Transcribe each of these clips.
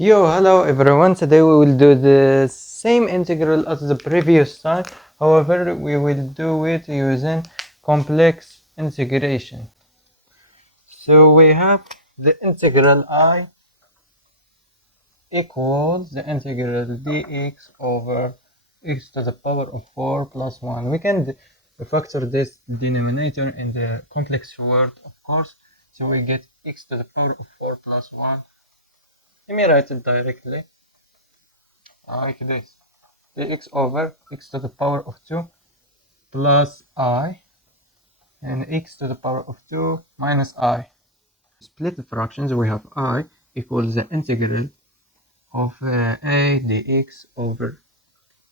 Yo, hello everyone. Today we will do the same integral as the previous time. However, we will do it using complex integration. So we have the integral I equals the integral dx over x to the power of 4 plus 1. We can factor this denominator in the complex word, of course. So we get x to the power of 4 plus 1. Let me write it directly like this. Dx over x to the power of 2 plus I and x to the power of 2 minus I. Split the fractions, we have I equals the integral of a dx over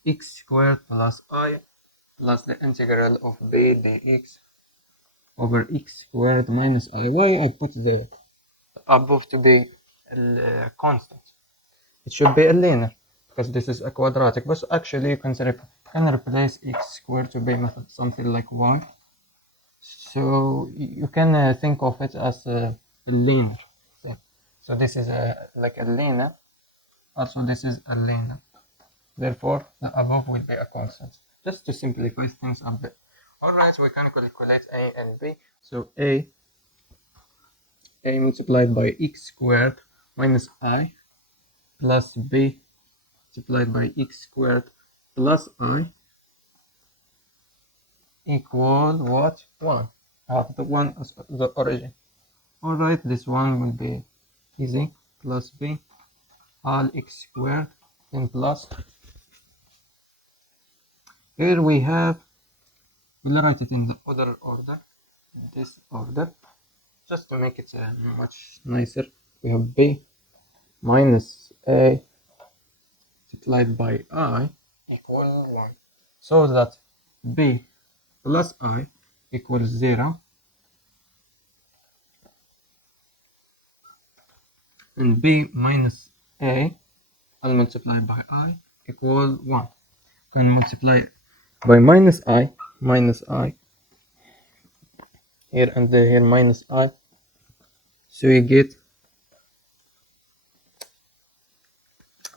x squared plus I plus the integral of b dx over x squared minus I. Why I put the above to be constant? It should be a linear because this is a quadratic, but actually you can replace x squared to be something like y. So you can think of it as a linear thing. So this is like a linear. Also, this is a linear. Therefore, the above will be a constant. Just to simplify things a bit. Alright, we can calculate a and b. So a multiplied by x squared minus I plus b multiplied by x squared plus I equal what? 1. I have the 1 as the origin. Alright, this one will be easy. Plus b all x squared and plus. Here we have, we'll write it in the other order. This order. Just to make it much nicer. We have b minus a multiplied by I equal 1. So that b plus I equals 0 and b minus a I'll multiply by I equal 1. Can multiply by minus I here and here minus I, so you get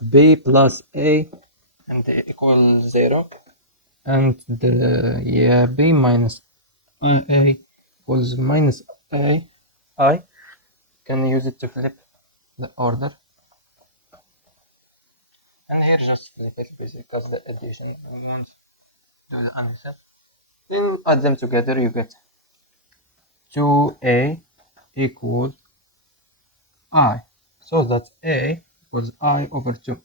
b plus a and equal 0 and the b minus a equals minus a I can use it to flip the order, and here just flip it because the addition won't do the answer. Then add them together, you get 2a equals I, so that a equals I over 2.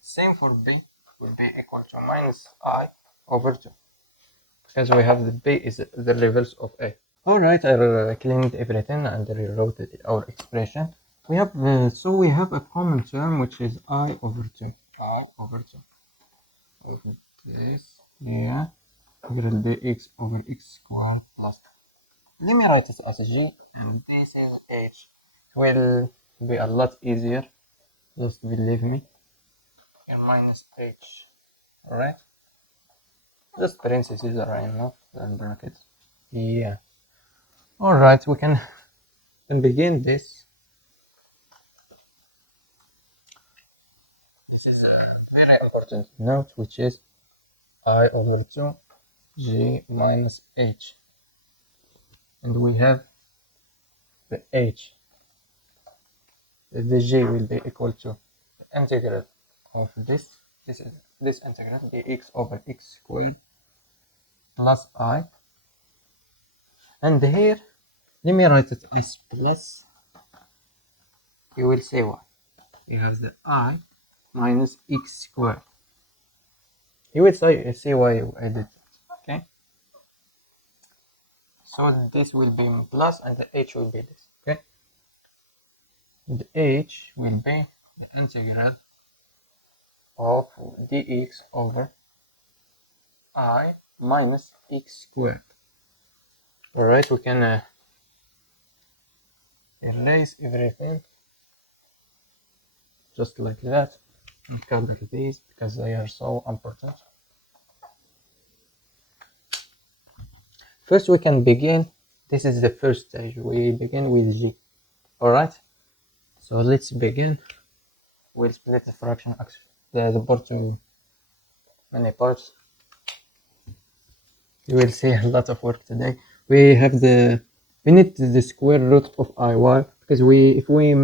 Same for b will be equal to minus I over 2 because we have the b is the reverse of a. Alright, I cleaned everything and rewrote our expression. We have so we have a common term which is I over 2. I over 2 of this, yeah, equal dx over x squared plus. Let me write it as g and this is h. It will be a lot easier, just believe me. Here minus h, alright? Just parentheses are enough and brackets. Yeah. Alright, we can begin this. This is a very important note, which is I over 2 g minus h. And we have the h. The g will be equal to the integral of this. This is this integral dx over x squared plus I. And here, let me write it as plus. You will say why. You have the I minus x squared. You will see why I did that. Okay. So this will be plus and the h will be this. Okay. The h will be the integral of dx over I minus x squared. Alright, we can erase everything just like that and cover these because they are so important. First we can begin, this is the first stage, we begin with g. Alright, so let's begin. we'll split the fraction the part to many parts. You will see a lot of work today. We need the square root of I. Why? Because if we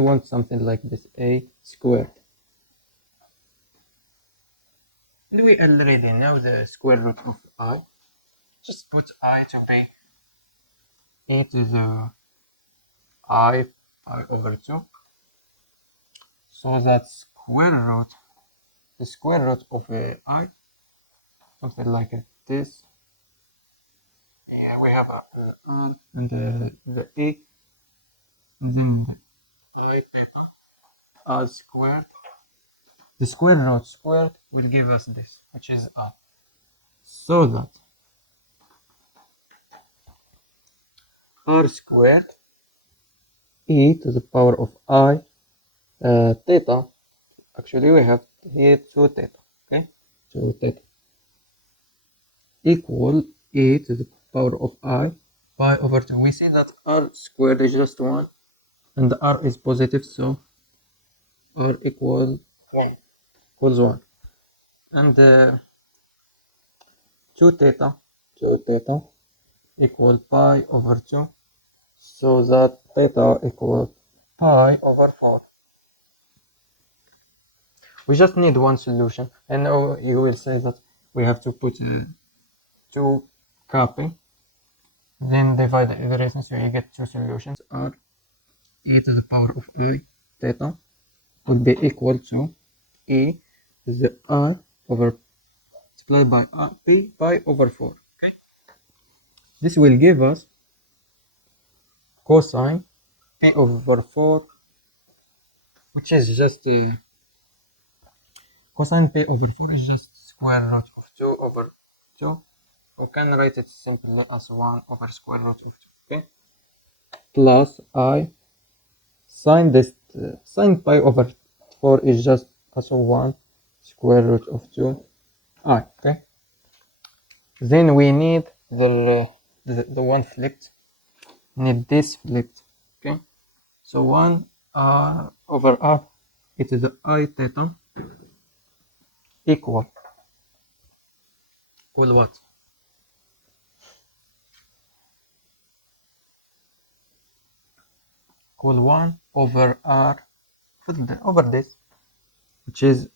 want something like this, a squared. And we already know the square root of I. Just put I to be e to the I pi over 2. So that the square root of I, something like this. Yeah, we have a R and the E, and then the I R squared. The square root squared will give us this, which is I. So that R squared e to the power of I theta. Actually, we have here 2 theta. Okay, so theta equal e to the power of I pi over 2. We see that R squared is just 1 and R is positive, so R equals 1. And 2 theta equal pi over 2, so that theta equal pi over 4. We just need one solution, and now you will say that we have to put 2 copy, then divide everything, so you get 2 solutions. R e to the power of I theta would be equal to e to the I over multiplied by p pi over 4. Okay, this will give us cosine p over 4, which is just cosine p over 4 is just square root of 2 over 2. We can write it simply as 1 over square root of 2. Okay, plus I sine this sine pi over 4 is just also 1 square root of 2 I. Okay, then we need the one flipped. Need this flipped. Okay, so 1 over R it is the I theta equal what? Equal 1 over R over this, which is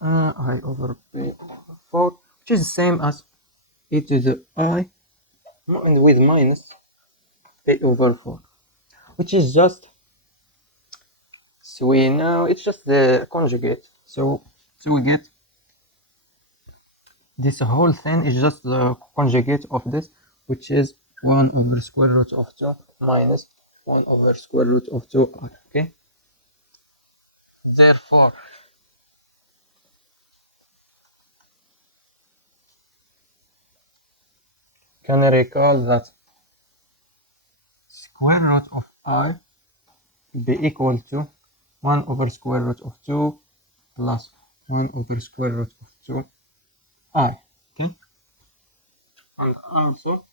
I over P over 4, which is the same as e to the I and with minus P over 4, which is just, so we know it's just the conjugate, so we get this whole thing is just the conjugate of this, which is 1 over square root of 2 minus 1 over square root of 2r. Okay, therefore can I recall that square root of I will be equal to 1 over square root of 2 plus 1 over square root of 2I. Okay, and also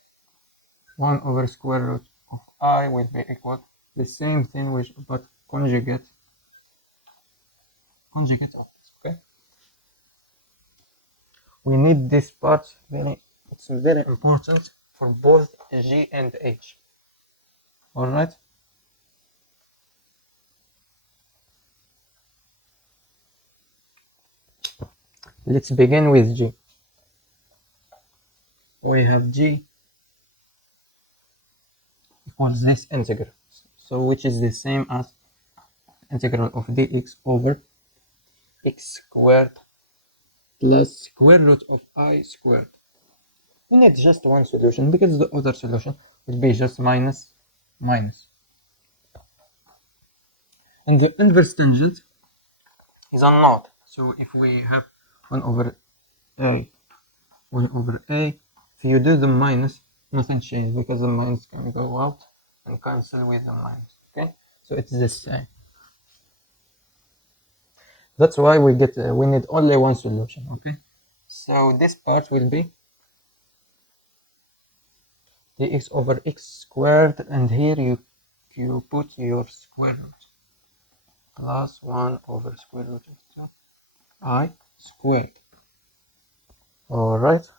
1 over square root of I will be equal to the same thing, but conjugate of this. Okay, we need this part, it's very important for both G and H. All right, let's begin with G. We have G equals this integral, so which is the same as integral of dx over x squared plus square root of I squared. We need just one solution because the other solution will be just minus. And the inverse tangent is unknown. So if we have 1 over a, if you do the minus, nothing changes because the minus can go out and cancel with the minus. Okay, so it's the same. That's why we need only one solution. Okay, so this part will be dx over x squared, and here you put your square root. plus 1 over square root of 2i squared. Alright,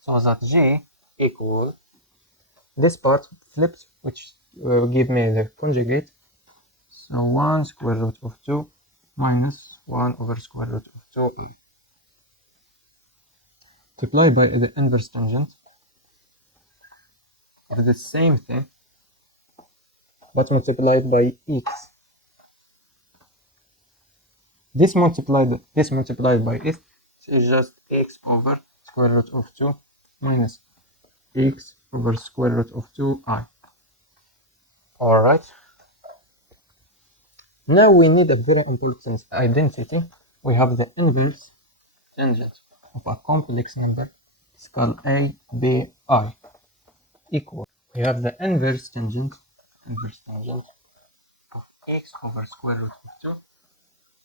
so that j equal this part flipped, which will give me the conjugate. So 1 square root of 2 minus 1 over square root of 2i multiplied by the inverse tangent of the same thing, but multiplied by x. This multiplied by x is just x over square root of 2 minus x over square root of 2i. Alright. Now we need a very important identity. We have the inverse tangent of a complex number. It's called a, b, I equal. We have the inverse tangent of x over square root of 2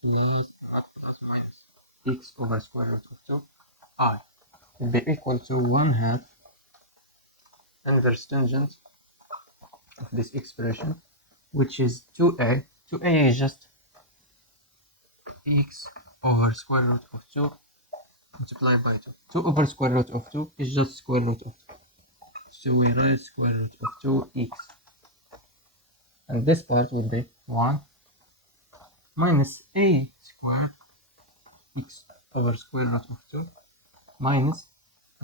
plus minus x over square root of 2 I will be equal to 1/2 inverse tangent of this expression, which is 2a. 2a is just x over square root of 2 multiplied by 2. 2 over square root of 2 is just square root of 2. So we write square root of 2x. And this part will be 1 minus a squared x over square root of 2 minus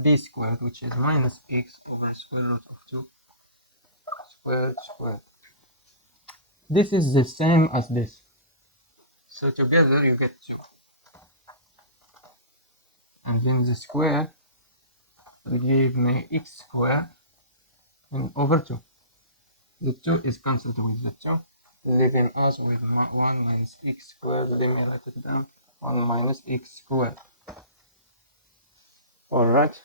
b squared, which is minus x over square root of 2 squared. This is the same as this. So together you get 2. And then the square will give me x squared over 2. The 2 is cancelled with the 2, leaving us with 1 minus x squared. Let me write it down. 1 minus x squared. Alright.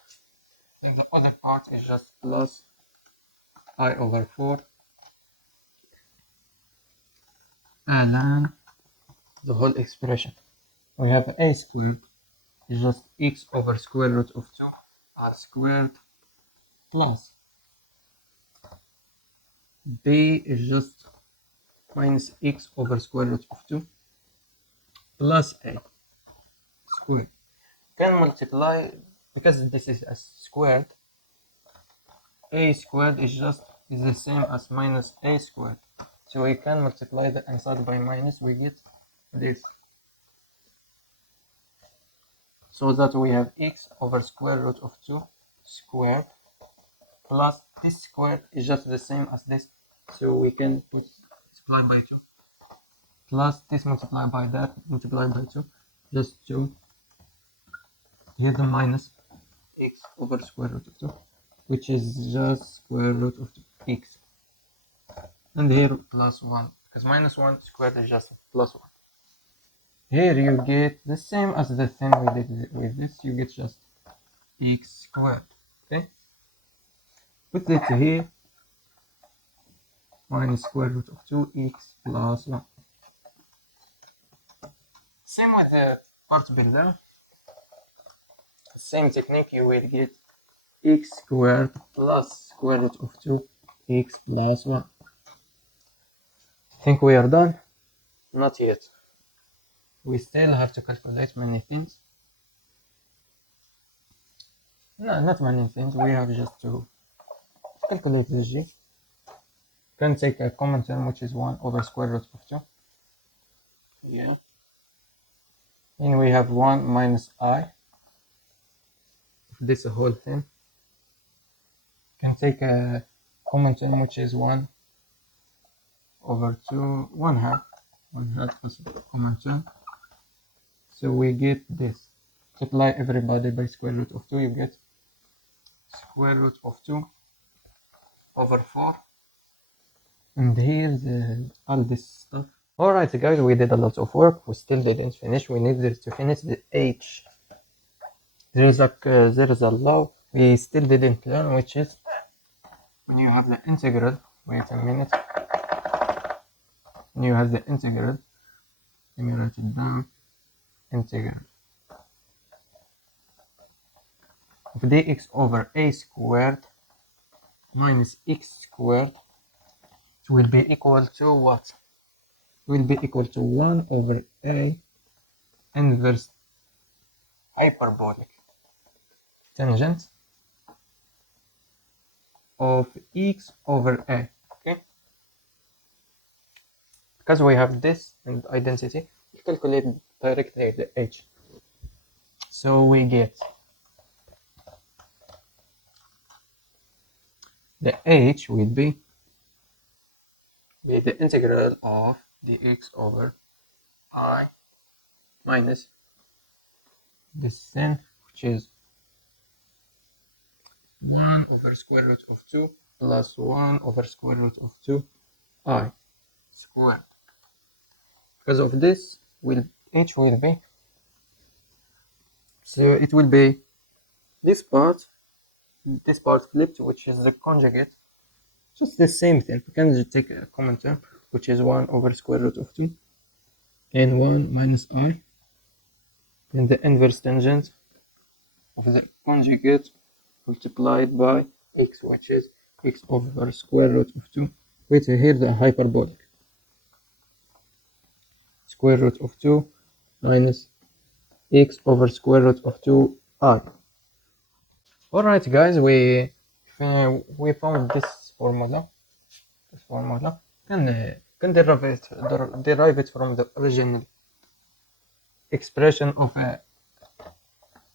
Then the other part is just plus I over 4 and then the whole expression. We have a squared is just x over square root of 2 r squared plus b is just minus x over square root of 2 plus a squared. Can multiply, because this is a squared, a squared is the same as minus a squared. So we can multiply the inside by minus, we get this. So that we have x over square root of 2 squared plus this squared is just the same as this. So we can multiply by 2 plus this multiplied by that multiplied by 2, just 2. Here the minus x over square root of 2, which is just square root of 2x. And here plus 1, because minus 1 squared is just plus 1. Here you get the same as the thing we did with this, you get just x squared. Okay? Put it here, minus square root of 2x plus 1. Same with the part below. Same technique, you will get x squared plus square root of 2x plus 1. Think we are done? Not yet. We still have to calculate many things. No, not many things. We have just to calculate the g. Can take a common term, which is 1 over square root of 2. Yeah. And we have 1 minus I. This whole thing. Can take a common term, which is 1 over 2, 1/2. 1/2 plus common term. So we get this. Multiply everybody by square root of 2, you get square root of 2 over 4. And here's all this stuff. Alright guys, we did a lot of work. We still didn't finish. We needed to finish the h. There is a law we still didn't learn, which is when you have the integral. Wait a minute. When you have the integral, let me write it down. Integral of dx over a squared minus x squared will be equal to what? will be equal to 1 over a inverse hyperbolic tangent of x over a. Okay, because we have this and identity, we calculate directly the h. So we get the h will be the integral of dx over I minus this sin, which is 1 over square root of 2 plus 1 over square root of 2 I squared. Because of this, h will be, so it will be this part flipped, which is the conjugate, just the same thing. We can just take a common term, which is 1 over square root of 2 and 1 minus I, and the inverse tangent of the conjugate multiplied by x, which is x over square root of 2. Wait, here the hyperbolic. Square root of 2 minus x over square root of 2I. Alright guys, we found this formula. Can derive it from the original expression of a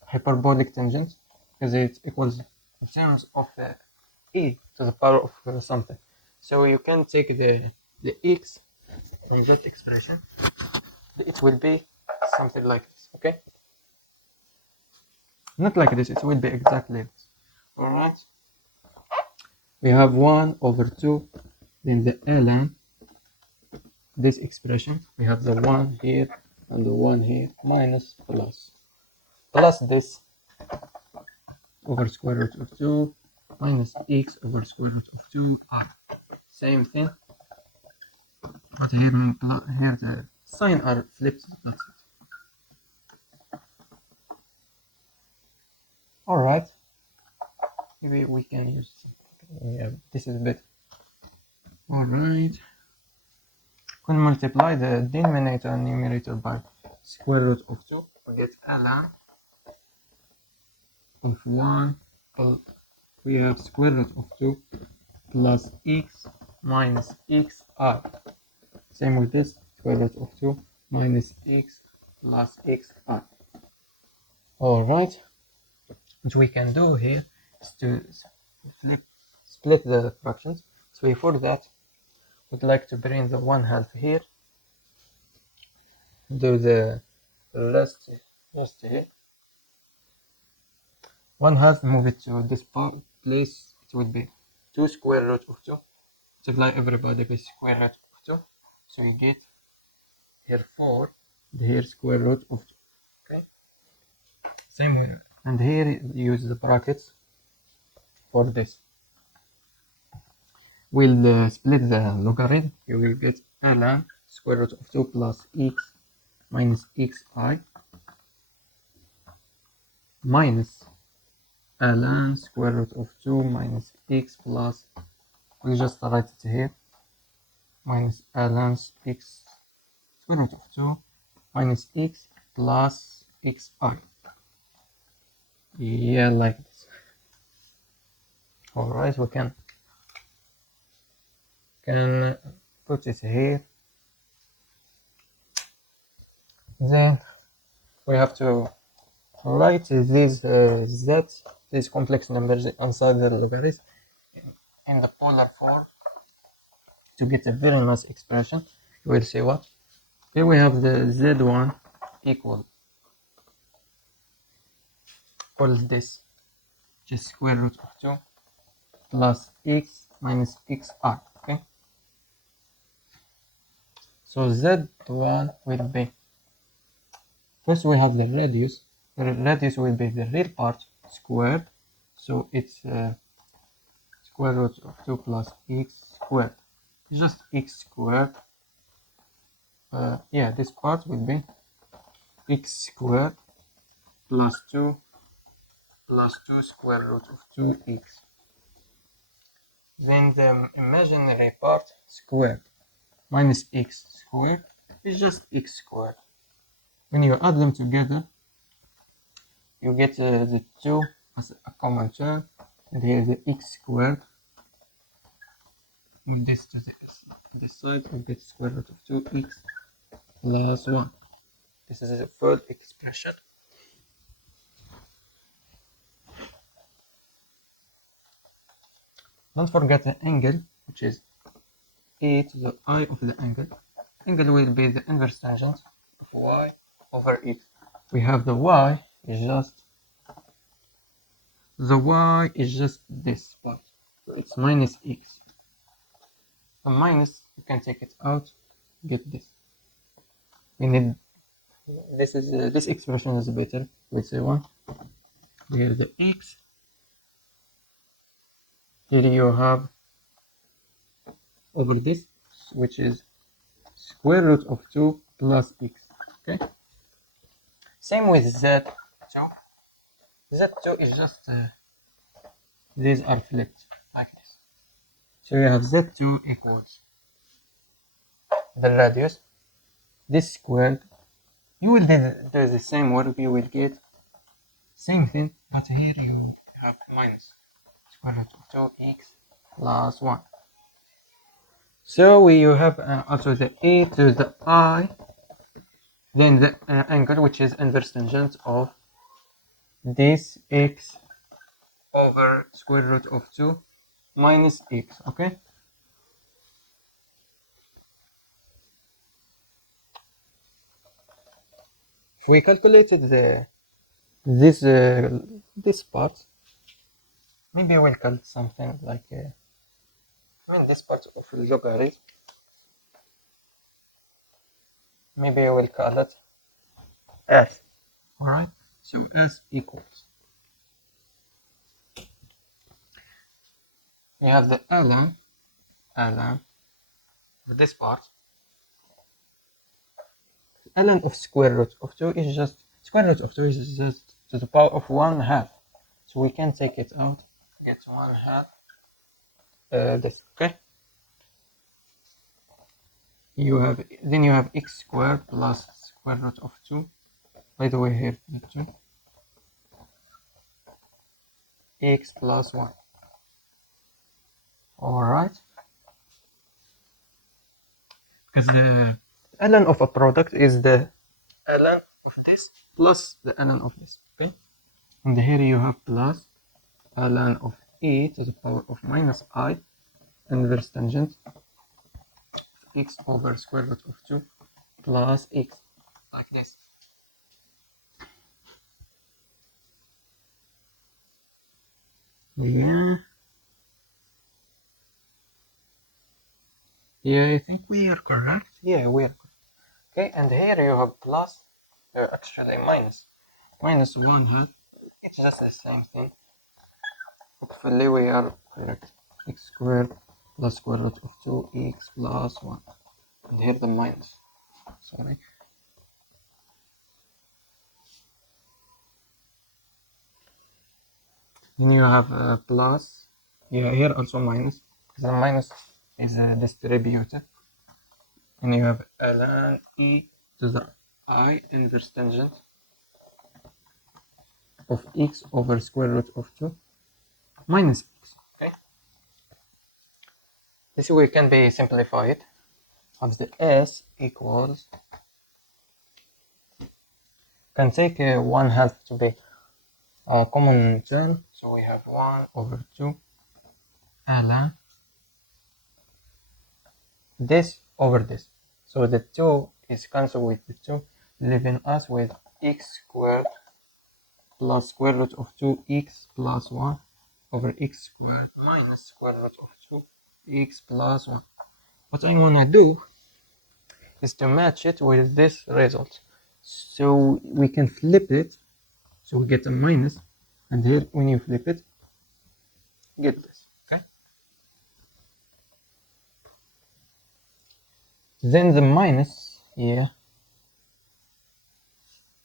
hyperbolic tangent, because it equals in terms of e to the power of something. So you can take the x from that expression. It will be something like this. Okay, not like this, it will be exactly this. Alright, we have 1 over 2, then the ln this expression, we have the 1 here and the 1 here, minus plus this over square root of 2 minus x over square root of 2I. Same thing, but here the sign are flipped. That's it. Alright, maybe we can use something. Yeah, this is better. Alright, we can multiply the denominator and numerator by square root of 2. We get ln of 1, we have square root of 2 plus x minus xi. Same with this, square root of 2 minus x plus xi. Alright, what we can do here is to split the fractions. So before that, we'd like to bring the 1/2 here, do the rest just here. 1/2, move it to this place, it will be 2 square root of 2. Multiply everybody by square root of 2. So you get here 4, here square root of 2. Okay, same way, and here use the brackets for this. We'll split the logarithm. You will get ln square root of 2 plus x minus xi minus ln square root of 2 minus x plus, we just write it here, minus ln x square root of 2 minus x plus xi. Yeah, like this. Alright, we can put it here. Then we have to write these complex numbers inside the logarithm in the polar form to get a very nice expression. You will see what. Here we have the z1 equal this, just square root of 2 plus x minus xi. Okay, so z1 will be, first we have the radius. The radius will be the real part squared, so it's square root of 2 plus x squared, just x squared. Yeah, this part will be x squared plus 2 square root of 2x. Then the imaginary part squared, minus x squared is just x squared. When you add them together, you get the 2 as a common term, and here the x squared. Move this to this side, we get square root of 2x plus 1. This is a full expression. Don't forget the angle, which is a to the I of the angle. Angle will be the inverse tangent of y over x. We have the y is just this part. So it's minus x. The minus, you can take it out, get this. We need this expression is better. Let's say 1. Here the x. Here you have over this, which is square root of 2 plus x. Okay. Same with z2. Z2 is just these are flipped like this. So you have z2 equals the radius, this squared. You will do the same work, you will get same thing, but here you have minus square root of 2x plus 1. So you have also the a to the I, then the angle, which is inverse tangent of this x over square root of 2 minus x. Okay. If we calculated this part, maybe we'll call it something like this part of logarithm. Maybe I will call it s. Alright, so s equals, you have the ln of this part. Ln of square root of 2 is just square root of 2 is just to the power of 1/2. So we can take it out, get 1/2 this. Okay. You have x squared plus square root of 2. By the way, here the 2 x plus 1. Alright. Because the ln of a product is the ln of this plus the ln of this. Okay. And here you have plus ln of a to the power of minus I inverse tangent of x over square root of 2 plus x, like this. Yeah, I think we are correct. Yeah, we are. Okay, and here you have plus, actually minus 1/2. It's just the same thing. Hopefully we are correct. X squared plus square root of 2x plus 1. And here the minus. Sorry. Then you have plus. Yeah, here also minus. The minus is distributed. And you have ln e to the I inverse tangent of x over square root of 2 minus x. Okay. This way can be simplified as the s equals, can take 1/2 to be a common term, so we have 1 over 2 ln this over this. So the 2 is cancelled with the 2, leaving us with x squared plus square root of 2x plus 1 over x squared minus square root of 2x plus 1. What I want to do is to match it with this result. So we can flip it, so we get a minus, and here when you flip it, get this. Okay. Then the minus, yeah.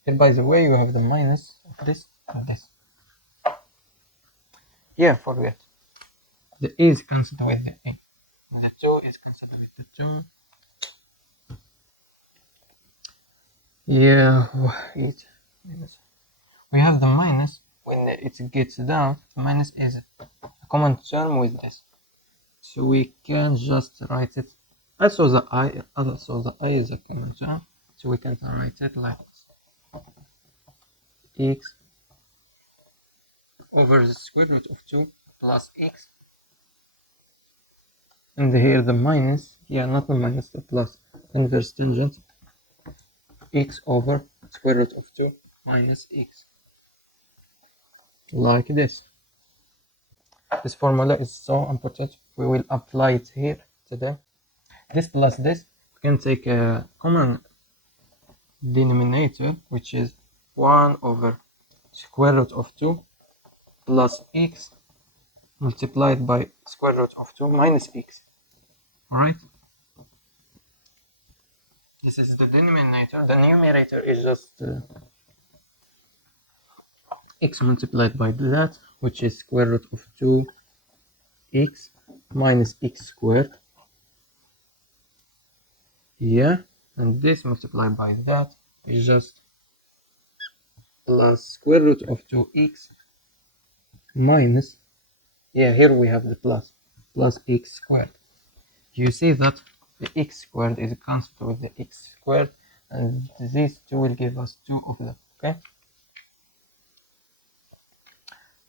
Here, by the way, you have the minus of this and this. Yeah, forget. The e is cancelled with the e. The 2 is cancelled with the 2. Yeah, we have the minus. When it gets down, the minus is a common term with this, so we can just write it. Also the I is a common term, so we can write it like this: x over the square root of 2 plus x, and here the minus, yeah, not the minus, the plus, inverse tangent x over square root of 2 minus x, like this. This formula is so important, we will apply it here today. This plus this, we can take a common denominator, which is 1 over square root of 2 plus x multiplied by square root of 2 minus x. Alright? This is the denominator. The numerator is just x multiplied by that, which is square root of 2x minus x squared. Yeah, and this multiplied by that is just plus square root of 2x minus, yeah, here we have the plus x squared. You see that the x squared is cancelled with the x squared, and these two will give us 2 of them. Okay,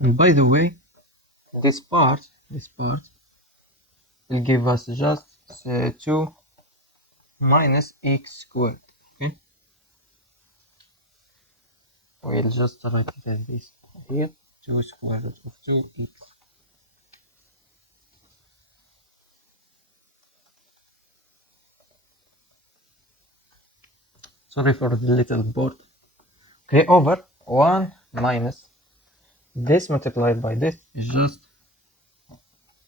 and by the way, this part will give us just 2 minus x squared. Okay, we'll just write it as this here: 2 square root of 2x. Sorry for the little board. Okay, over 1 minus this multiplied by this is just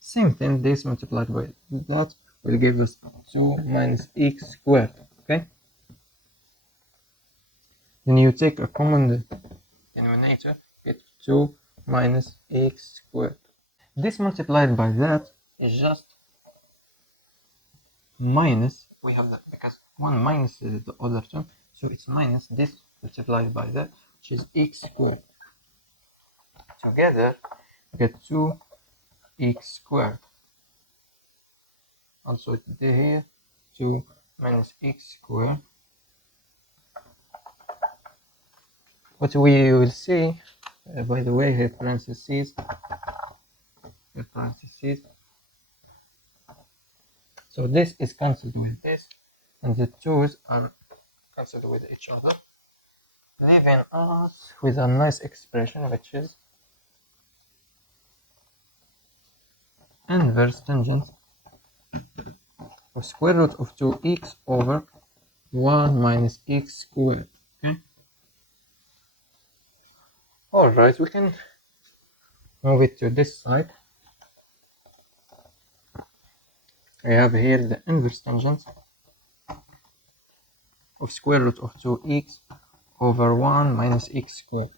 same thing. This multiplied by that will give us 2 minus x squared. Okay, then you take a common denominator, get 2 minus x squared. This multiplied by that is just minus, we have that because 1 minus the other term, so it's minus this multiplied by that, which is x squared. Together get 2x squared. Also here 2 minus x squared. What we will see, by the way, here parentheses, so this is cancelled with this, and the 2's are cancelled with each other, leaving us with a nice expression, which is inverse tangent of square root of 2x over 1 minus x squared. Okay, alright, we can move it to this side. We have here the inverse tangent of square root of 2x over 1 minus x squared.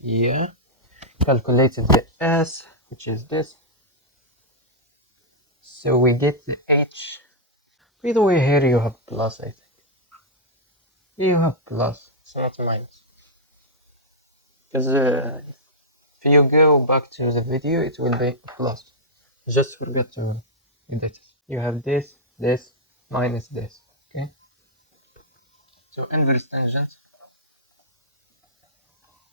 Yeah, calculated the s, which is this, so we get the h. By the way, here you have plus, I think. You have plus, it's not minus. Because if you go back to the video, it will be plus. Just forget to get it. You have this, minus this. Okay? So inverse tangent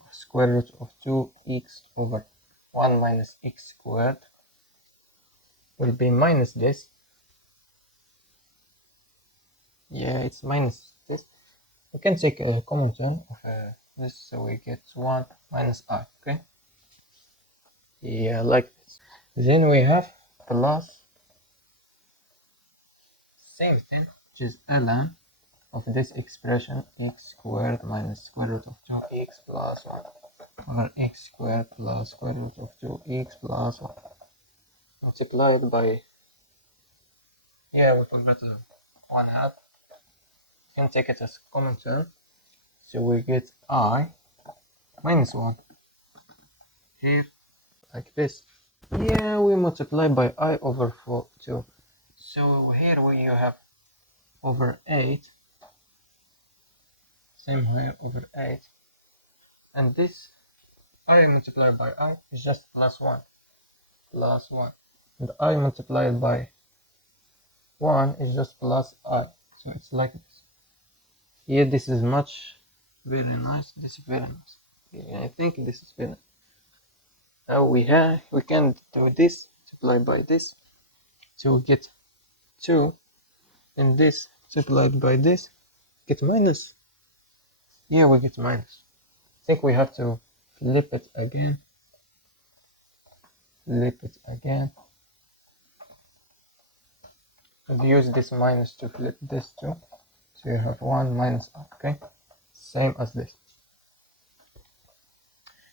of square root of 2x over 1 minus x squared will be minus this. Yeah, it's minus this. We can take a common term of this, so we get 1 minus I. Okay? Yeah, like this. Then we have plus same thing, which is ln of this expression, x squared minus square root of 2x plus 1 over x squared plus square root of 2x plus 1 multiplied by, yeah, we forgot 1 half. You can take it as common term, so we get I minus 1 here, like this. Yeah, we multiply by I over 2. So here you have over 8 same here over 8. And this I multiplied by I is just plus 1. Plus 1. And I multiplied by 1 is just plus I. So it's like this. Here this is very nice. This is very nice. Yeah, I think this is very nice. Now we can do this, multiply by this. So we get 2. And this multiplied by this, get minus. Here we get minus. I think we have to flip it again. Flip it again. And use this minus to flip this too. So you have 1 minus I, okay? Same as this.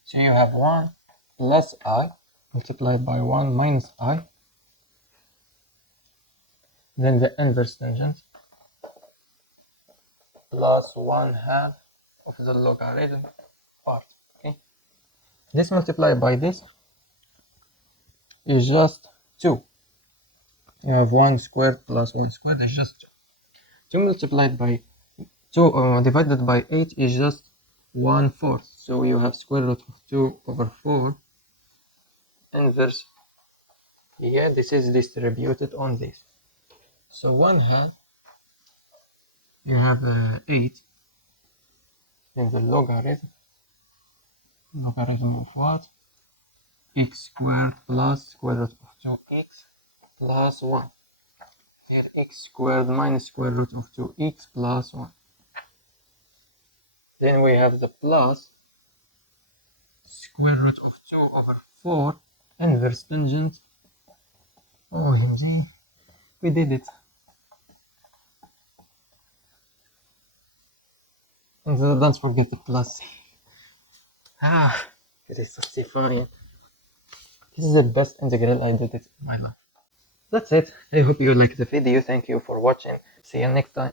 So you have 1 plus I multiplied by 1 minus I. Then the inverse tangent plus 1/2 of the logarithm part, okay? This multiplied by this is just 2. You have 1 squared plus 1 squared is just 2. 2 multiplied by 2 divided by 8 is just 1/4. So you have square root of 2 over 4 inverse. Yeah, this is distributed on this. So 1/2, you have 8 in the logarithm. Logarithm of what? X squared plus square root of 2x plus 1. Here x squared minus square root of 2x plus 1. Then we have the plus square root of 2 over 4 inverse tangent. OMG, we did it. And don't forget the plus. It is satisfying. This is the best integral I did it in my life. That's it. I hope you liked the video. Thank you for watching. See you next time.